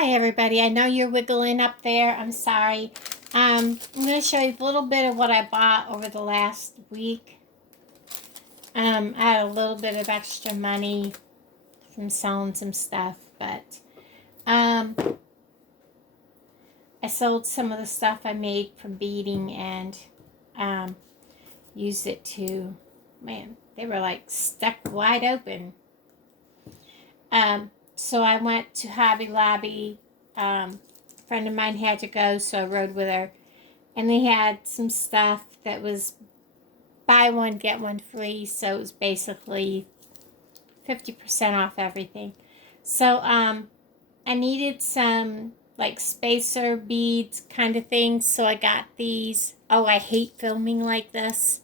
Hi everybody, I know you're wiggling up there. I'm sorry. I'm going to show you a little bit of what I bought over the last week. I had a little bit of extra money from selling some stuff, but I sold some of the stuff I made from beading and used it to, man, they were like stuck wide open. So I went to Hobby Lobby. A friend of mine had to go, so I rode with her. And they had some stuff that was buy one, get one free. So it was basically 50% off everything. So I needed some like spacer beads kind of things. So I got these. Oh, I hate filming like this.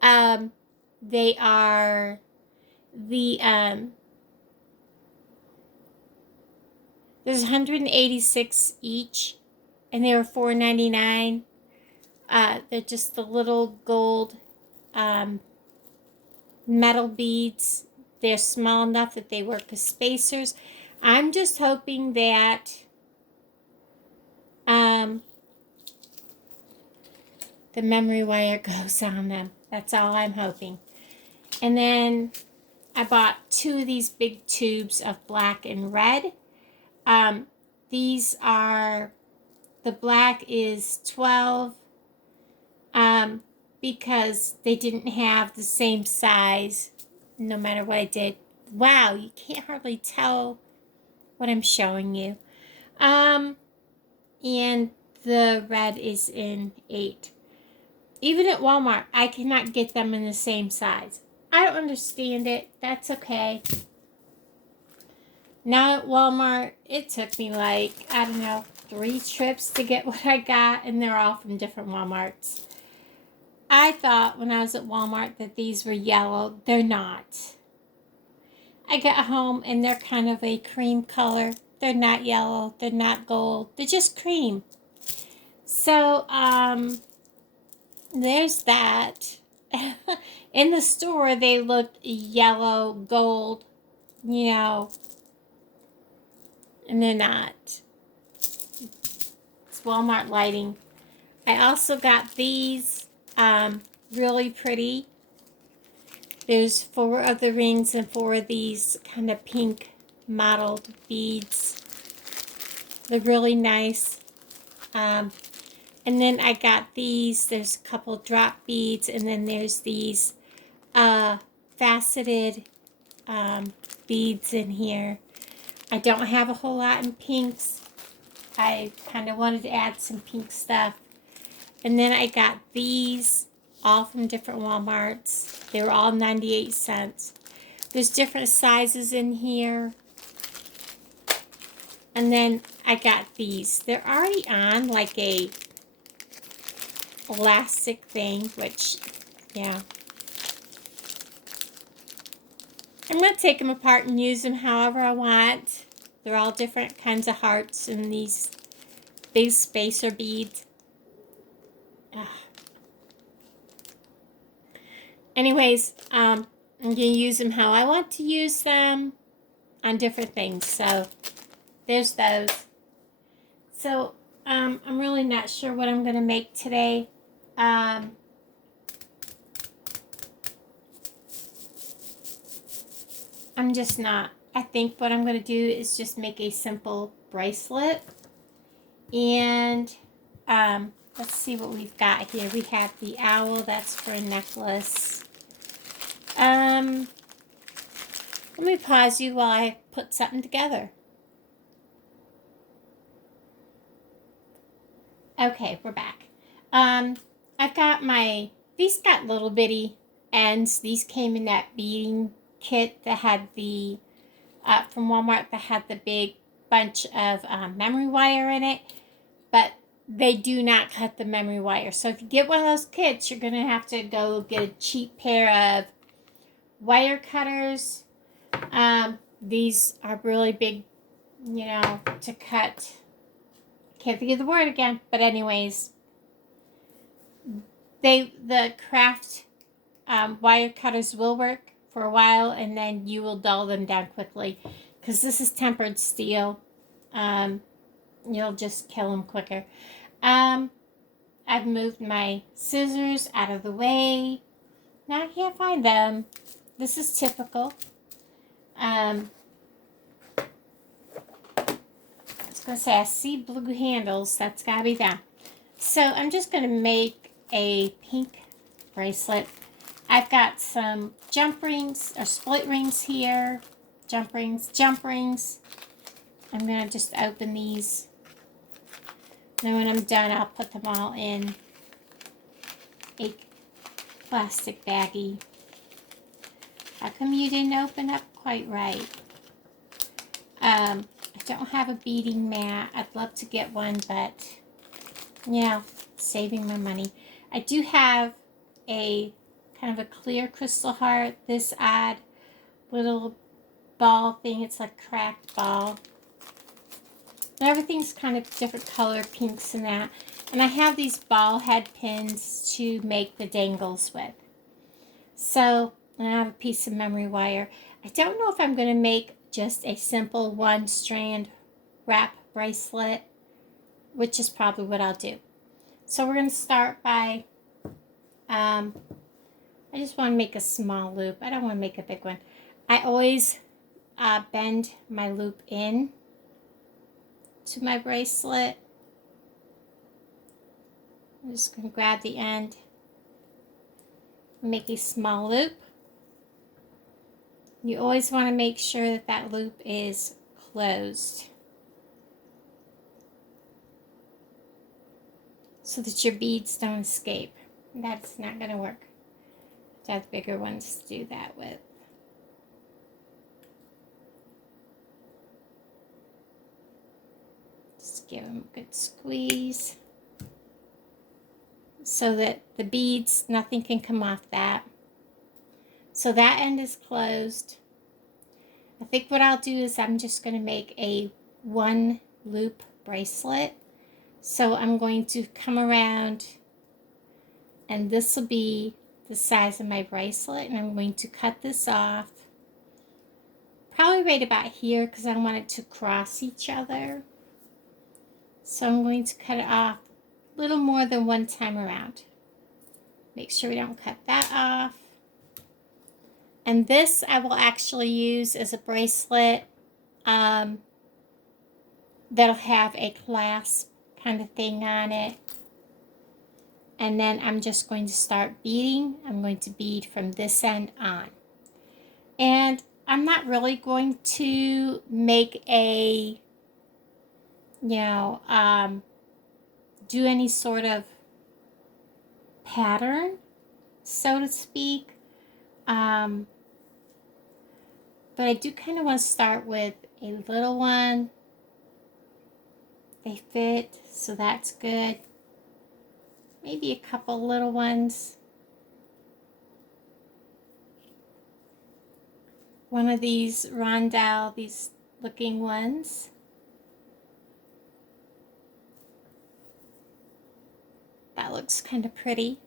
They are the there's 186 each, and they were $4.99. They're just the little gold metal beads. They're small enough that they work as spacers. I'm just hoping that the memory wire goes on them. That's all I'm hoping. And then I bought two of these big tubes of black and red. These are, the black is 12 because they didn't have the same size no matter what I did. Wow, you can't hardly tell what I'm showing you. And the red is in 8. Even at Walmart, I cannot get them in the same size. I don't understand it. That's okay. Now at Walmart, it took me like, I don't know, 3 trips to get what I got, and they're all from different Walmarts. I thought when I was at Walmart that these were yellow. They're not. I got home and they're kind of a cream color. They're not yellow. They're not gold. They're just cream. So, there's that. In the store, they looked yellow, gold, and they're not. It's Walmart lighting. I also got these, really pretty. There's 4 of the rings and 4 of these kind of pink mottled beads. They're really nice. And then I got these. There's a couple drop beads, and then there's these faceted beads in here. I don't have a whole lot in pinks. I kind of wanted to add some pink stuff. And then I got these, all from different Walmarts. They were all 98 cents. There's different sizes in here. And then I got these. They're already on like a elastic thing, which, yeah. I'm going to take them apart and use them however I want. They're all different kinds of hearts and these big spacer beads. Ugh. Anyways, I'm going to use them how I want to use them on different things. So, there's those. So, I'm really not sure what I'm going to make today. I'm just not. I think what I'm going to do is just make a simple bracelet. And, let's see what we've got here. We have the owl. That's for a necklace. Let me pause you while I put something together. Okay, we're back. I've got these got little bitty ends. These came in that beading kit that had the, from Walmart, that had the big bunch of memory wire in it. But they do not cut the memory wire. So if you get one of those kits, you're going to have to go get a cheap pair of wire cutters. These are really big, to cut. Can't think of the word again. But anyways, the craft wire cutters will work for a while, and then you will dull them down quickly. Because this is tempered steel. You'll just kill them quicker. I've moved my scissors out of the way. Now I can't find them. This is typical. I was going to say, I see blue handles. That's got to be them. So I'm just going to make a pink bracelet. I've got some jump rings or split rings here. Jump rings. I'm going to just open these. Then when I'm done, I'll put them all in a plastic baggie. How come you didn't open up quite right? I don't have a beading mat. I'd love to get one, but, you know, saving my money. I do have a kind of a clear crystal heart. This odd little ball thing. It's like cracked ball. And everything's kind of different color, pinks and that. And I have these ball head pins to make the dangles with. So, I have a piece of memory wire. I don't know if I'm going to make just a simple one strand wrap bracelet, which is probably what I'll do. So we're going to start by, I just want to make a small loop. I don't want to make a big one. I always bend my loop in to my bracelet. I'm just going to grab the end, make a small loop. You always want to make sure that that loop is closed so that your beads don't escape. That's not going to work. I have bigger ones to do that with. Just give them a good squeeze so that the beads, nothing can come off that. So that end is closed. I think what I'll do is I'm just going to make a one loop bracelet. So I'm going to come around, and this will be the size of my bracelet, and I'm going to cut this off. Probably right about here because I want it to cross each other. So I'm going to cut it off a little more than one time around. Make sure we don't cut that off. And this I will actually use as a bracelet that'll have a clasp kind of thing on it. And then I'm just going to start beading. I'm going to bead from this end on. And I'm not really going to make a, do any sort of pattern, so to speak. But I do kind of want to start with a little one. They fit, so that's good. Maybe a couple little ones. One of these rondelle, these looking ones. That looks kind of pretty.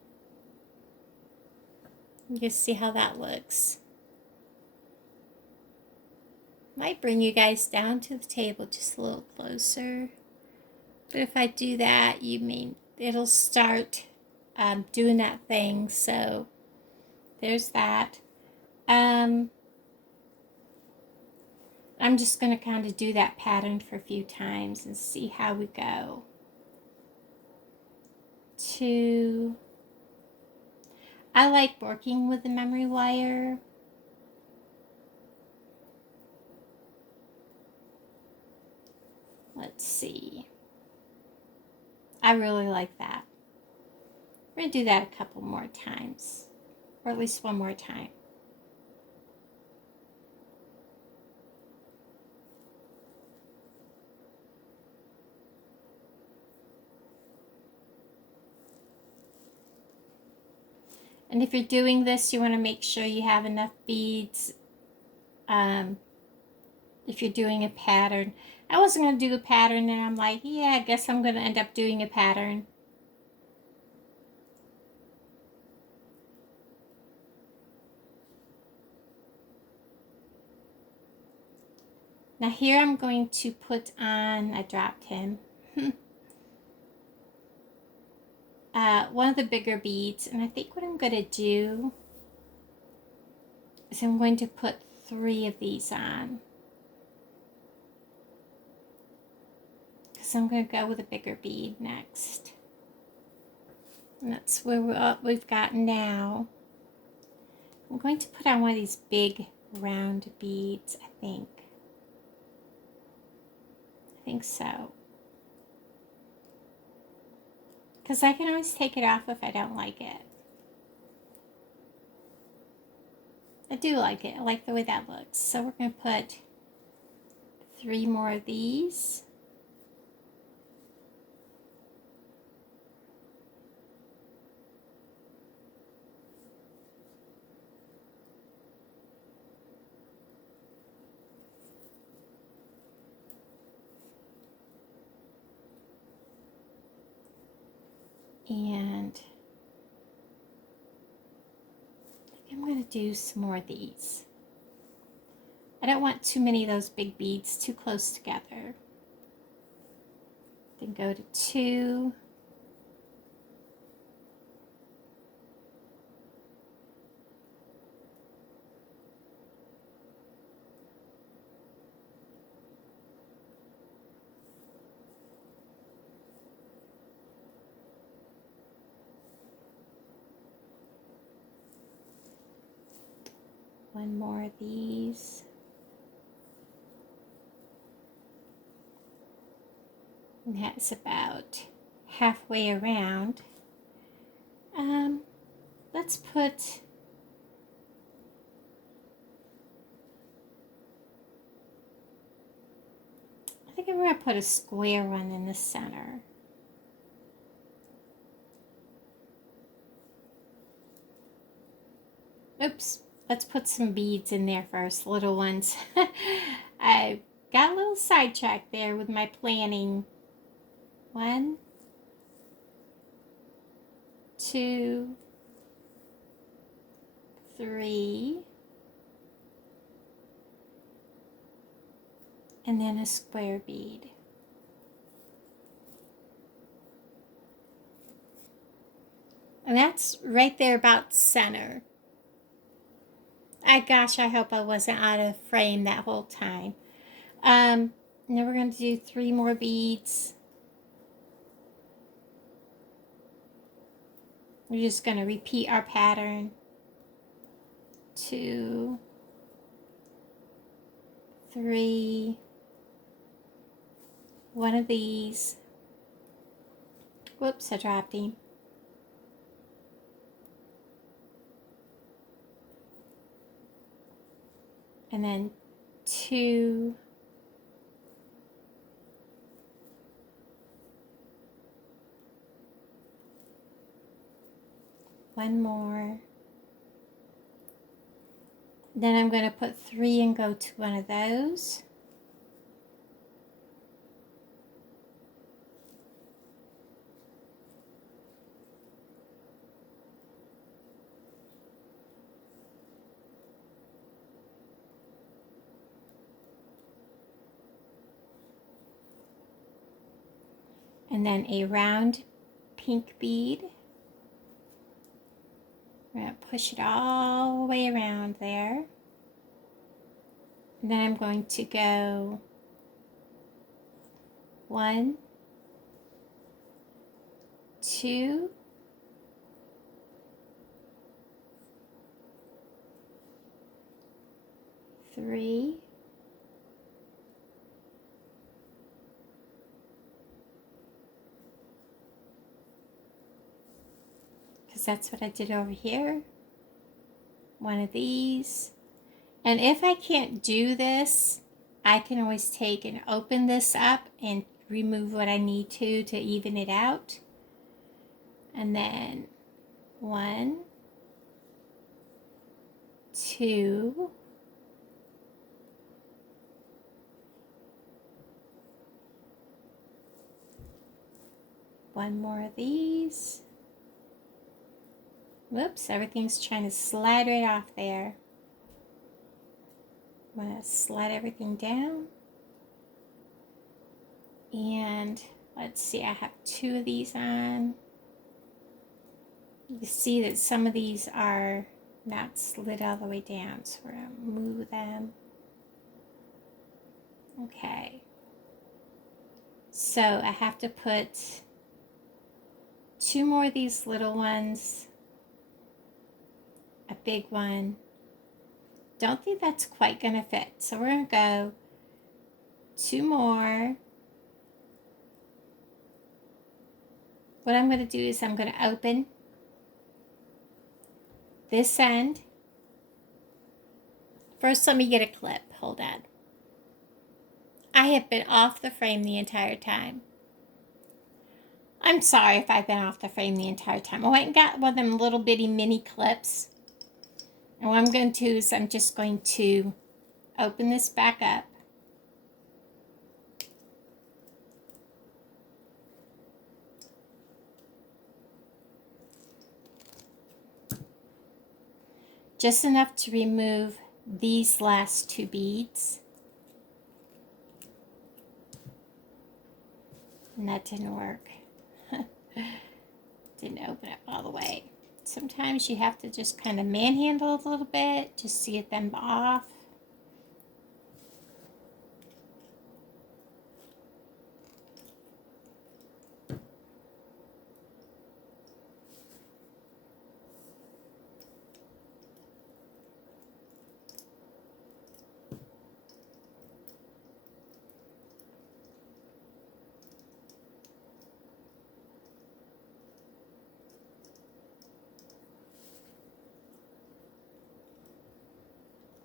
You can see how that looks. Might bring you guys down to the table just a little closer. But if I do that, it'll start doing that thing. So there's that. I'm just going to kind of do that pattern for a few times and see how we go. 2. I like working with the memory wire. Let's see. I really like that. We're going to do that a couple more times, or at least one more time. And if you're doing this, you want to make sure you have enough beads. If you're doing a pattern. I wasn't going to do a pattern, and I'm like, yeah, I guess I'm going to end up doing a pattern. Now here I'm going to put on, I dropped him, one of the bigger beads. And I think what I'm going to do is I'm going to put 3 of these on. Because I'm going to go with a bigger bead next. And that's where we've got now. I'm going to put on one of these big round beads, I think. I think so. Because I can always take it off if I don't like it. I do like it. I like the way that looks. So we're going to put 3 more of these. And I'm going to do some more of these. I don't want too many of those big beads too close together. Then go to 2. One more of these. And that's about halfway around. Let's put I think I'm going to put a square one in the center. Oops, let's put some beads in there first, little ones. I got a little sidetracked there with my planning. 1, 2, 3, and then a square bead. And that's right there about center. Gosh, I hope I wasn't out of frame that whole time. Now we're going to do 3 more beads. We're just going to repeat our pattern. 2, 3, one of these. Whoops, I dropped him. And then 2, one more. Then I'm going to put 3 and go to one of those. And then a round pink bead. I'm going to push it all the way around there. And then I'm going to go 1, 2, 3, 'cause that's what I did over here. One of these. And if I can't do this, I can always take and open this up and remove what I need to even it out. And then 1, 2, one more of these. Whoops, everything's trying to slide right off there. I'm going to slide everything down. And let's see, I have 2 of these on. You see that some of these are not slid all the way down, so we're going to move them. Okay. So I have to put 2 more of these little ones, a big one. Don't think that's quite going to fit, so we're going to go 2 more. What I'm going to do is I'm going to open this end. First, let me get a clip. Hold on. I have been off the frame the entire time. I'm sorry if I've been off the frame the entire time. I went and got one of them little bitty mini clips. And what I'm going to do is I'm just going to open this back up. Just enough to remove these last 2 beads. And that didn't work. Didn't open up all the way. Sometimes you have to just kind of manhandle a little bit just to get them off.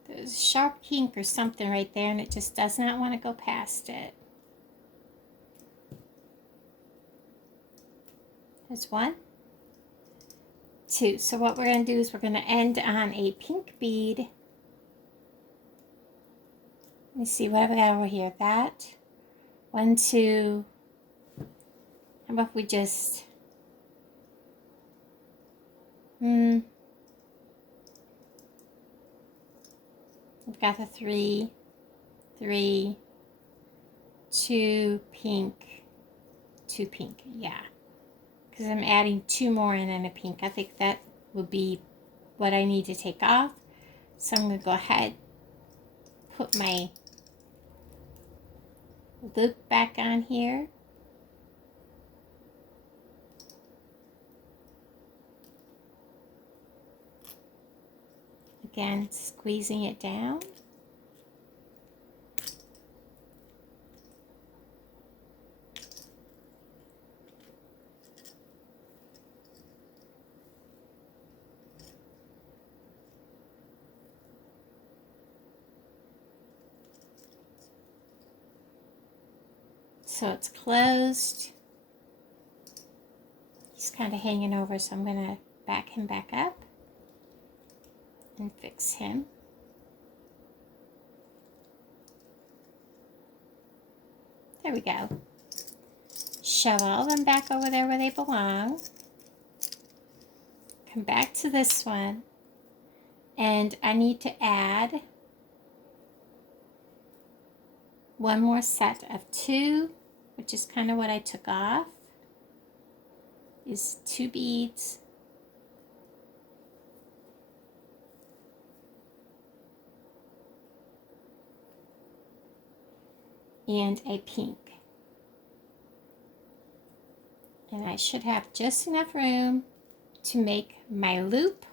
There's a sharp kink or something right there, and it just does not want to go past it. There's 1, 2. So what we're going to do is we're going to end on a pink bead. Let me see, what have I got over here? That. 1, 2. How about if we just... We've got the 3, 3, 2 pink, 2 pink, yeah. Because I'm adding 2 more and then a pink. I think that would be what I need to take off. So I'm going to go ahead, put my loop back on here. Again, squeezing it down. So it's closed. He's kind of hanging over, so I'm going to back him back up and fix him. There we go. Shove all of them back over there where they belong. Come back to this one. And I need to add 1 more set of 2, which is kind of what I took off. Is 2 beads. And a pink. And I should have just enough room to make my loop.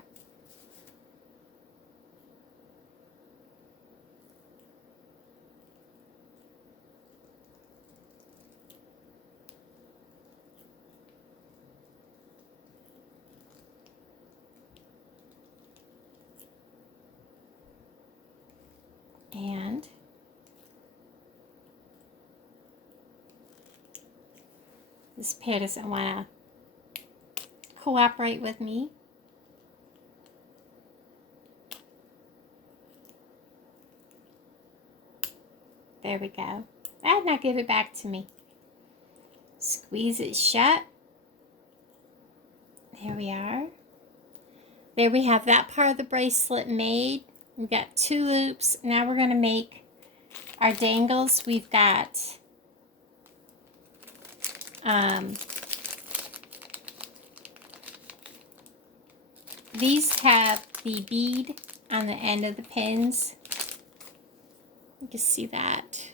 And this pair doesn't want to cooperate with me. There we go. And now give it back to me. Squeeze it shut. There we are. There we have that part of the bracelet made. We've got 2 loops. Now we're going to make our dangles. We've got These have the bead on the end of the pins. You can see that.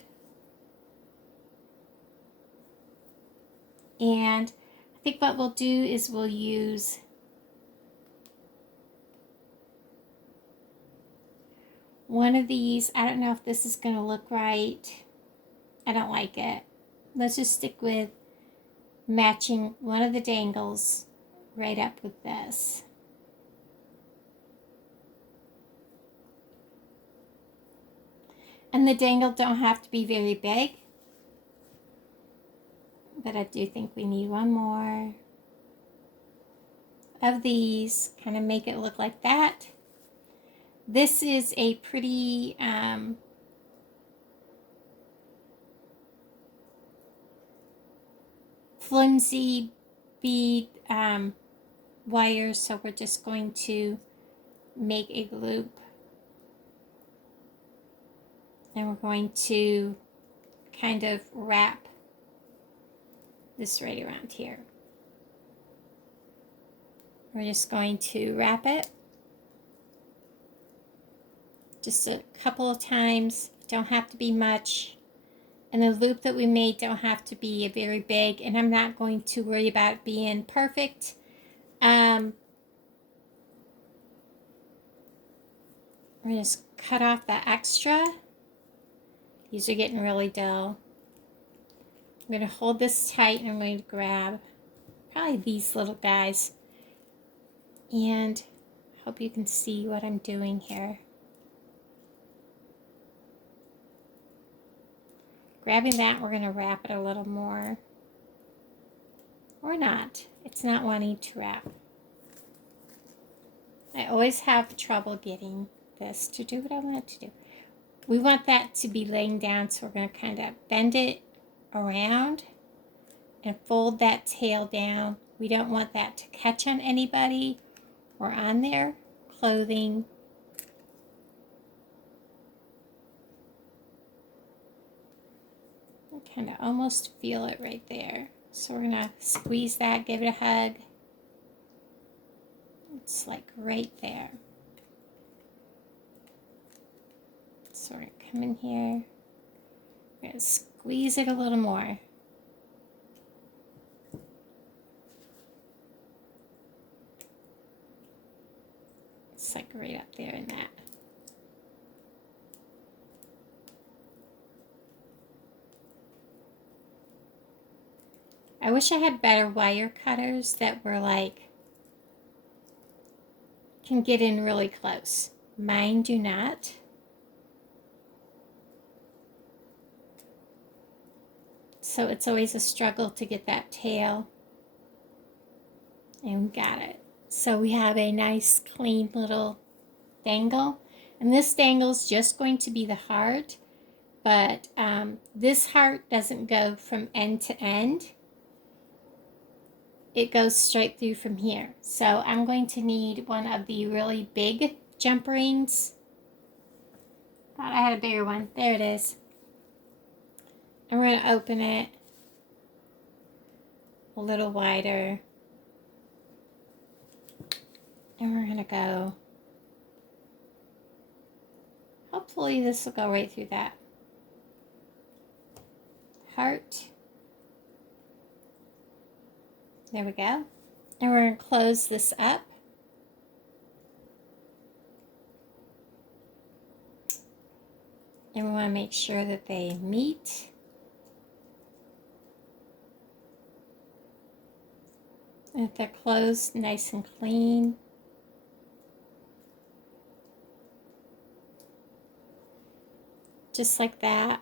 And I think what we'll do is we'll use one of these. I don't know if this is going to look right. I don't like it. Let's just stick with matching one of the dangles right up with this. And the dangle don't have to be very big, but I do think we need one more of these, kind of make it look like that. This is a pretty flimsy bead wire, so we're just going to make a loop, and we're going to kind of wrap this right around here. We're just going to wrap it just a couple of times. Don't have to be much. And the loop that we made don't have to be very big, and I'm not going to worry about it being perfect. We're just cut off that extra. These are getting really dull. I'm going to hold this tight, and I'm going to grab probably these little guys. And I hope you can see what I'm doing here. Grabbing that, we're going to wrap it a little more. Or not. It's not wanting to wrap. I always have trouble getting this to do what I want it to do. We want that to be laying down, so we're going to kind of bend it around and fold that tail down. We don't want that to catch on anybody or on their clothing. I kind of almost feel it right there. So we're going to squeeze that, give it a hug. It's like right there. So we're going to come in here. We're going to squeeze it a little more. It's like right up there in that. I wish I had better wire cutters that were like, can get in really close. Mine do not. So it's always a struggle to get that tail. And we got it. So we have a nice clean little dangle. And this dangle is just going to be the heart. But this heart doesn't go from end to end. It goes straight through from here. So I'm going to need one of the really big jump rings. Thought I had a bigger one. There it is. And we're going to open it a little wider. And we're going to go. Hopefully this will go right through that heart. There we go. And we're going to close this up. And we want to make sure that they meet. And if they're closed nice and clean. Just like that.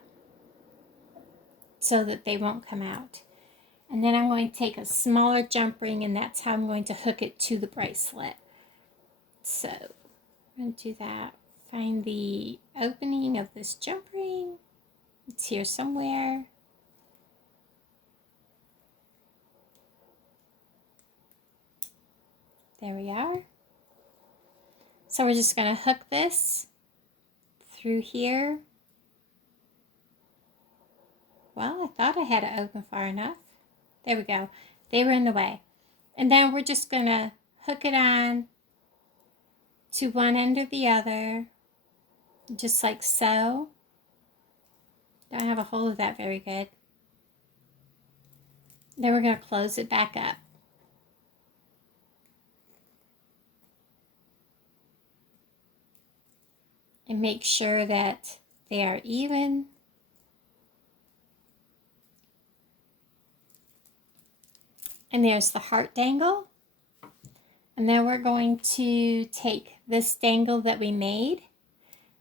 So that they won't come out. And then I'm going to take a smaller jump ring, and that's how I'm going to hook it to the bracelet. So I'm going to do that. Find the opening of this jump ring. It's here somewhere. There we are. So we're just going to hook this through here. Well, I thought I had it open far enough. There we go. They were in the way. And then we're just going to hook it on to one end or the other, just like so. Don't have a hold of that very good. Then we're going to close it back up. And make sure that they are even. And there's the heart dangle. And then we're going to take this dangle that we made,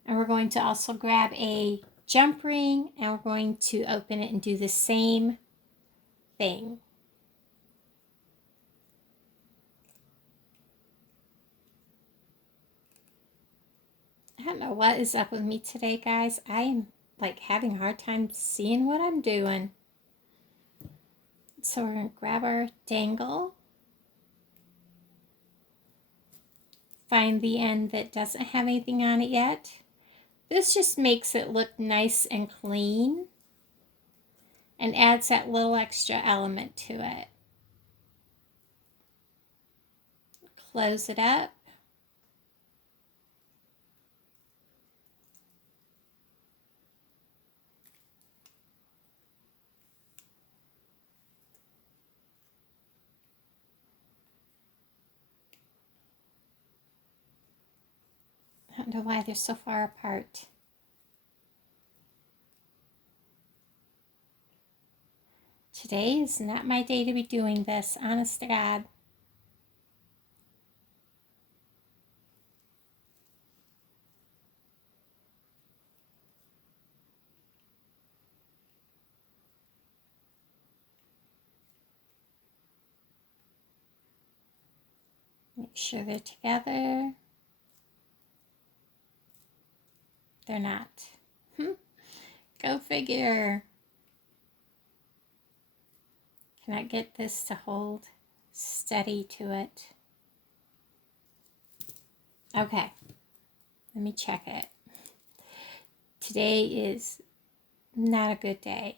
and we're going to also grab a jump ring, and we're going to open it and do the same thing. I don't know what is up with me today, guys. I am like having a hard time seeing what I'm doing. So we're going to grab our dangle. Find the end that doesn't have anything on it yet. This just makes it look nice and clean and adds that little extra element to it. Close it up. I don't know why they're so far apart. Today is not my day to be doing this, honest to God. Make sure they're together. They're not. Go figure. Can I get this to hold steady to it? Okay, let me check it. Today is not a good day.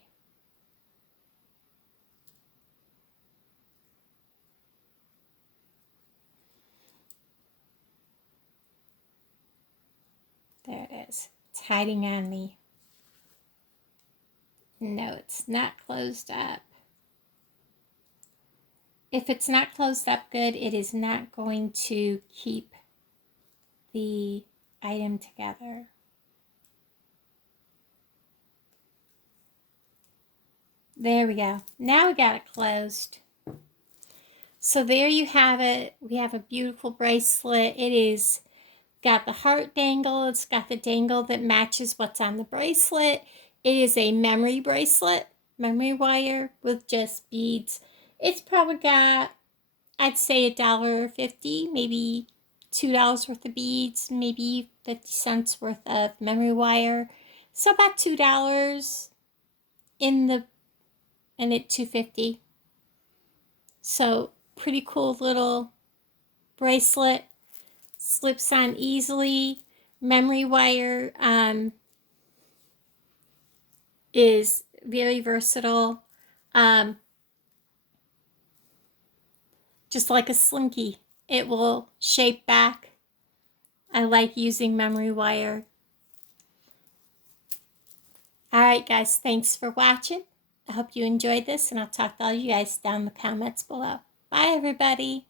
There it is. It's hiding on me. No, it's not closed up. If it's not closed up good, it is not going to keep the item together. There we go. Now we got it closed. So there you have it. We have a beautiful bracelet. It is got the heart dangle. It's got the dangle that matches what's on the bracelet. It is a memory bracelet, memory wire with just beads. It's probably got, I'd say $1.50, maybe $2 worth of beads, maybe 50 cents worth of memory wire. So about $2 and it $2.50. So pretty cool little bracelet. Slips on easily. Memory wire is very versatile. Just like a slinky, it will shape back. I like using memory wire. Alright guys, thanks for watching. I hope you enjoyed this, and I'll talk to all you guys down in the comments below. Bye everybody.